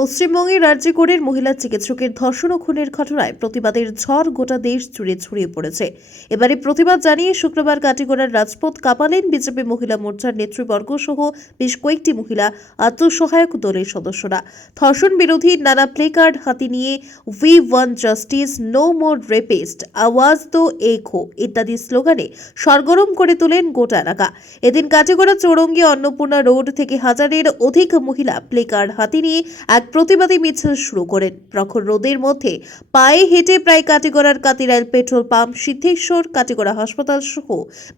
পশ্চিমবঙ্গের রাজ্যিকরের মহিলা চিকিৎসকের ধর্ষণ ও খুনের ঘটনায় প্রতিবাদের ঝড় গোটা দেশ জুড়ে ছড়িয়ে পড়েছে। এবারে প্রতিবাদ জানিয়ে শুক্রবার কাটিগড়ার রাজপথ কাঁপালেন বিজেপি মহিলা মোর্চার নেতৃবর্গ সহ বেশ কয়েকটি মহিলা আত্মসহায়ক দলের সদস্যরা। ধর্ষণ বিরোধী নানা প্লেকার্ড হাতে নিয়ে we want justice, no more rapist, আওয়াজ দো এক হো ইত্যাদি স্লোগানে সরগরম করে তোলেন গোটা এলাকা। এদিন কাটিগড়া চৌরঙ্গী অন্নপূর্ণা রোড থেকে হাজারের অধিক মহিলা প্লেকার্ড হাতে নিয়ে এক প্রতিবাদী মিছিল শুরু করেন। প্রখর রোদের মধ্যে পায়ে হেঁটে প্রায় কাটিগড়ার কাতিরাইল পেট্রোল পাম্প, সিদ্ধেশ্বর, কাটিগড়া হাসপাতাল সহ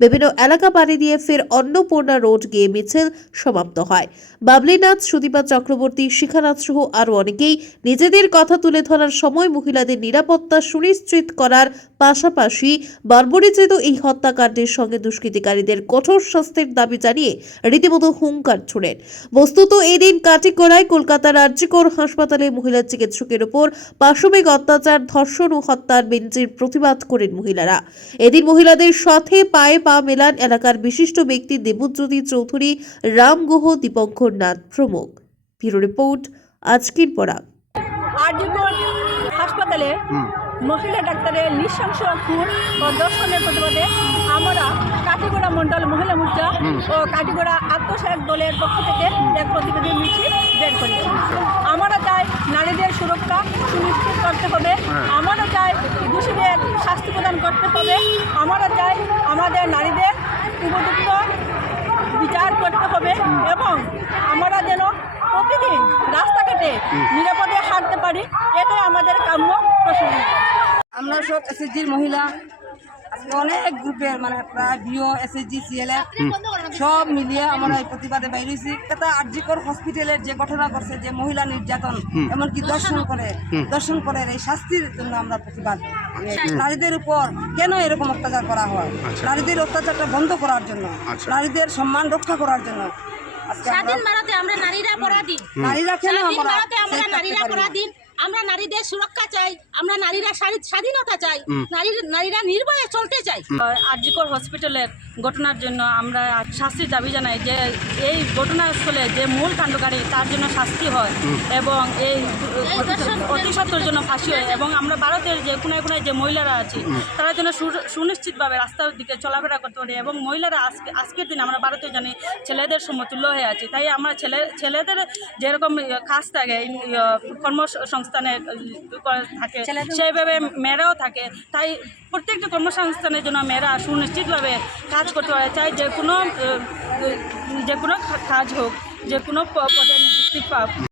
বিভিন্ন এলাকা পাড়ি দিয়ে ফের অন্নপূর্ণা রোড গিয়ে মিছিল সমাপ্ত হয়। বাবলিনাথ, সুদীপা চক্রবর্তী, শিখানাথ সহ আরও অনেকেই নিজেদের কথা তুলে ধরার সময় মহিলাদের নিরাপত্তা সুনিশ্চিত করার পাশাপাশি বর্বরোচিত এই হত্যাকাণ্ডের সঙ্গে দুষ্কৃতিকারীদের কঠোর শাস্তির দাবি জানিয়ে রীতিমতো হুঙ্কার ছোড়েন। বস্তুত এই দিন কাটিগড়ায় কলকাতার আরজিকর হাসপাতালে মহিলা চিকিৎসকের উপর পাশবিক অত্যাচার, ধর্ষণ ও হত্যার বেঞ্চের প্রতিবাদ করেন মহিলারা। এদিন মহিলাদের সাথে পায়ে পা মেলান এলাকার বিশিষ্ট ব্যক্তি দেবজ্যোতি চৌধুরী, রাম গুহ, দীপঙ্কর নাথ প্রমুখ। ব্যুরো রিপোর্ট, আজকের পরাগ। আরজিকর হাসপাতালে মহিলা ডাক্তারের নৃশংস খুন ও ধর্ষণের প্রতিবাদে আমরা কাটিগড়া মণ্ডল মহিলা মোর্চা ও কাটিগড়া আত্মসহায়ক দলের পক্ষ থেকে এক প্রতিবাদী মিছিল বের করেছি। আমরা চাই নারীদের সুরক্ষা সুনিশ্চিত করতে হবে, আমরা চাই দোষীদের শাস্তি প্রদান করতে হবে, আমরা চাই আমাদের নারীদের উপযুক্ত বিচার করতে হবে এবং আমরা যেন প্রতিদিন রাস্তাঘাটে নিরাপদে হাঁটতে পারি, এটাই আমাদের কাম্য প্রসঙ্গ। আমরা সব এসএসজির মহিলা আজকে অনেক গ্রুপের মানে প্রায় বিও, এসএসজি, সিএলএফ সব মিলিয়ে আমরা এই প্রতিবাদে বাইরেছি। এটা আরজিকর হসপিটালের যে ঘটনা করছে, যে মহিলা নির্যাতন এমনকি দর্শন করে এই শাস্তির জন্য আমরা প্রতিবাদ। নারীদের উপর কেন এরকম অত্যাচার করা হয়, নারীদের অত্যাচারটা বন্ধ করার জন্য, নারীদের সম্মান রক্ষা করার জন্য। স্বাধীন ভারতে আমরা নারীরা পরাধীন, নারীরা কেন আমরা নারীরা পরাধীন, আমরা নারীদের সুরক্ষা চাই, আমরা নারীরা স্বাধীনতা চাই, নারীরা নির্ভয়ে চলতে চাই। আরজিকর হসপিটালের ঘটনার জন্য আমরা শাস্তির দাবি জানাই যে এই ঘটনাস্থলে যে মূল কাণ্ডকারী তার জন্য শাস্তি হয় এবং এই অতিসত্বর জন্য ফাঁসি হয় এবং আমরা ভারতের যে কোনায় কোনায় যে মহিলারা আছে তারা যেন সুনিশ্চিতভাবে রাস্তার দিকে চলাফেরা করতে পারে এবং মহিলারা আজকের দিন আমরা ভারতে জানি ছেলেদের সমতুল্য হয়ে আছে। তাই আমরা ছেলেদের যেরকম কাজ থাকে কর্মসংস্থানে থাকে সেইভাবে মেয়েরাও থাকে। তাই প্রত্যেকটা কর্মসংস্থানের জন্য মেয়েরা সুনিশ্চিতভাবে কাজ করতে পারে। চাই যে কোনো কাজ হোক, যে কোনো পদে নিযুক্তি পাক।